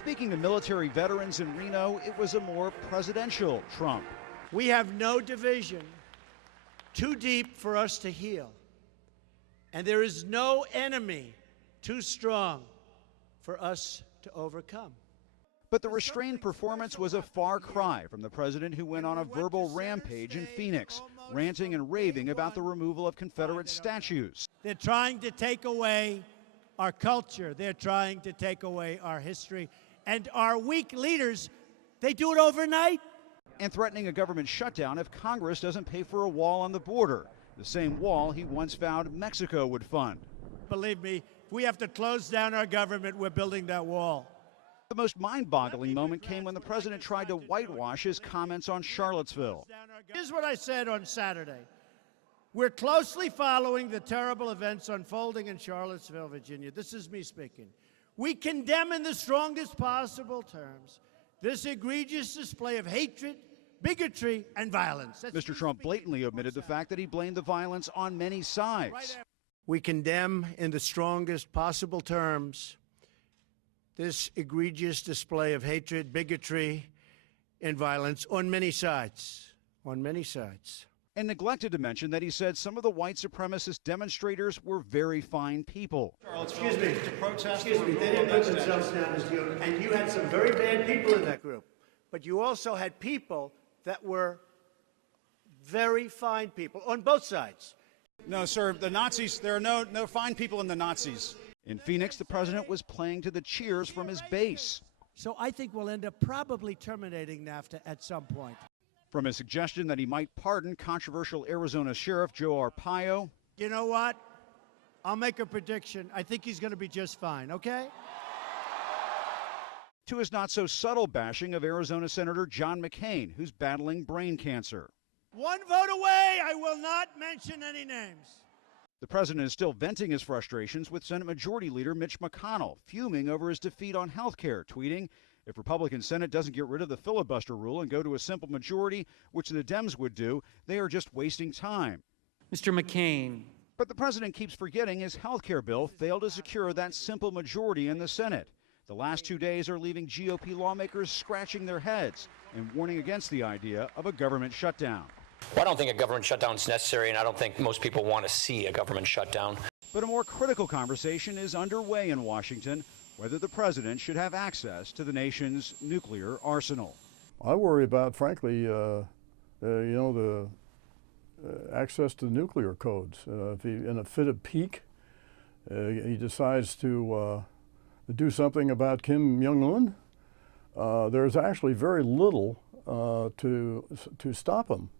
Speaking to military veterans in Reno, it was a more presidential Trump. We have no division too deep for us to heal, and there is no enemy too strong for us to overcome. But the restrained performance was a far cry from the president who went on a verbal rampage in Phoenix, ranting and raving about the removal of Confederate statues. They're trying to take away our culture. They're trying to take away our history. And our weak leaders, they do it overnight. And threatening a government shutdown if Congress doesn't pay for a wall on the border, the same wall he once vowed Mexico would fund. Believe me, if we have to close down our government, we're building that wall. The most mind-boggling moment came when the president tried to whitewash his comments on Charlottesville. Here's what I said on Saturday. We're closely following the terrible events unfolding in Charlottesville, Virginia. This is me speaking. We condemn in the strongest possible terms this egregious display of hatred, bigotry, and violence. Mr. Trump blatantly omitted the fact that he blamed the violence on many sides. We condemn in the strongest possible terms this egregious display of hatred, bigotry, and violence on many sides. On many sides. And neglected to mention that he said some of the white supremacist demonstrators were very fine people. Excuse me, they didn't make themselves known as you, and you had some very bad people in that group. But you also had people that were very fine people on both sides. No, sir, the Nazis, there are no fine people in the Nazis. In Phoenix, the president was playing to the cheers from his base. So I think we'll end up probably terminating NAFTA at some point. From his suggestion that he might pardon controversial Arizona Sheriff Joe Arpaio. You know what? I'll make a prediction. I think he's going to be just fine, okay? To his not-so-subtle bashing of Arizona Senator John McCain, who's battling brain cancer. One vote away. I will not mention any names. The president is still venting his frustrations with Senate Majority Leader Mitch McConnell, fuming over his defeat on health care, tweeting, "If Republican Senate doesn't get rid of the filibuster rule and go to a simple majority, which the Dems would do, they are just wasting time." Mr. McCain. But the president keeps forgetting his health care bill failed to secure that simple majority in the Senate. The last 2 days are leaving GOP lawmakers scratching their heads and warning against the idea of a government shutdown. Well, I don't think a government shutdown is necessary, and I don't think most people want to see a government shutdown. But a more critical conversation is underway in Washington, whether the president should have access to the nation's nuclear arsenal. I worry about, frankly, the access to nuclear codes. If he, in a fit of pique, he decides to do something about Kim Jong-un, there's actually very little to stop him.